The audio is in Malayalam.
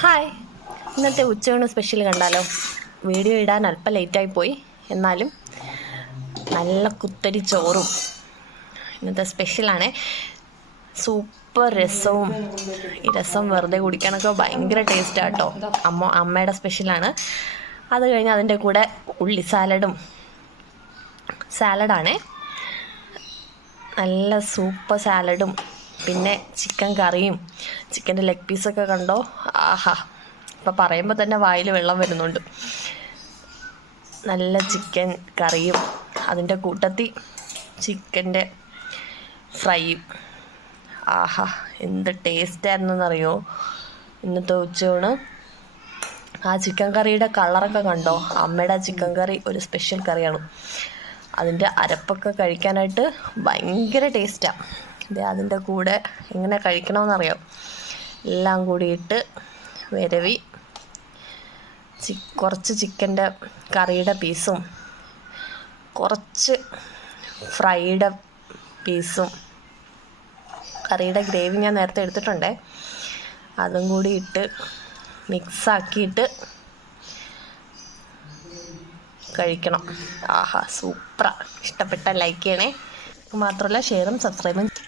ഹായ്, ഇന്നത്തെ ഉച്ചയൂണ് സ്പെഷ്യൽ കണ്ടാലോ? വീഡിയോ ഇടാൻ അല്പം ലേറ്റായി പോയി, എന്നാലും നല്ല കുത്തരി ചോറും ഇന്നത്തെ സ്പെഷ്യലാണേ. സൂപ്പർ രസവും. ഈ രസം വെറുതെ കുടിക്കാനൊക്കെ ഭയങ്കര ടേസ്റ്റാണ് കേട്ടോ. അമ്മയുടെ സ്പെഷ്യലാണ്. അത് കഴിഞ്ഞ് അതിൻ്റെ കൂടെ ഉള്ളി സാലഡാണേ. നല്ല സൂപ്പർ സാലഡും പിന്നെ ചിക്കൻ കറിയും. ചിക്കൻ്റെ ലെഗ് പീസൊക്കെ കണ്ടോ? ആഹാ, ഇപ്പം പറയുമ്പോൾ തന്നെ വായിൽ വെള്ളം വരുന്നുണ്ട്. നല്ല ചിക്കൻ കറിയും അതിൻ്റെ കൂട്ടത്തിൽ ചിക്കൻ്റെ ഫ്രൈയും. ആഹാ, എന്ത് ടേസ്റ്റായിരുന്നെന്നറിയോ ഇന്നത്തെ ഉച്ചയൂണ്. ആ ചിക്കൻ കറിയുടെ കളറൊക്കെ കണ്ടോ? അമ്മയുടെ ചിക്കൻ കറി ഒരു സ്പെഷ്യൽ കറിയാണ്. അതിൻ്റെ അരപ്പൊക്കെ കഴിക്കാനായിട്ട് ഭയങ്കര ടേസ്റ്റാണ്. അതിൻ്റെ കൂടെ എങ്ങനെ കഴിക്കണമെന്നറിയാം. എല്ലാം കൂടിയിട്ട് വിരവി കുറച്ച് ചിക്കൻ്റെ കറിയുടെ പീസും കുറച്ച് ഫ്രൈഡ് പീസും, കറിയുടെ ഗ്രേവി ഞാൻ നേരത്തെ എടുത്തിട്ടുണ്ടേ, അതും കൂടി ഇട്ട് മിക്സാക്കിയിട്ട് കഴിക്കണം. ആഹാ, സൂപ്പറാ. ഇഷ്ടപ്പെട്ട ലൈക്ക് ചെയ്യണേ. മാത്രമല്ല ഷെയറും സബ്സ്ക്രൈബും